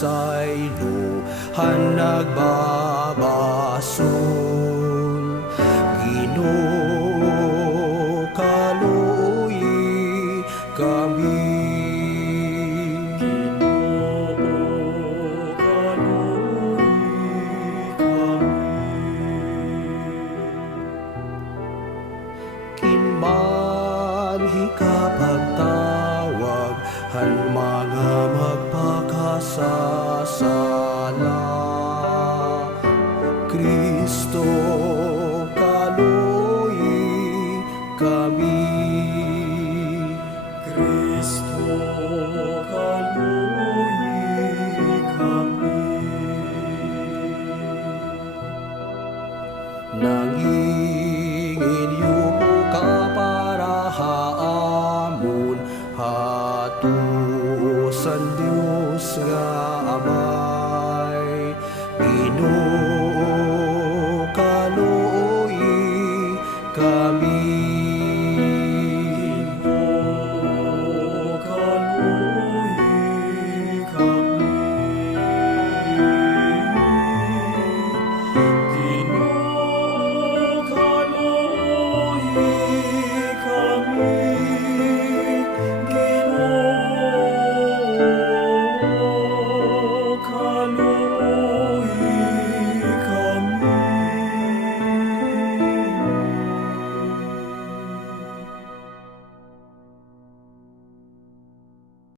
pagpasaylo nagbabasol. Ginoo, Kalooyi kami. Ginoo, Kalooyi kami. Kinmanhi ka pagtawag, han mga magpakasasala. Kristo, Kalooyi kami. Kristo, Kalooyi kami. Nanginginyupo ka para amon, hatusan Diyos nga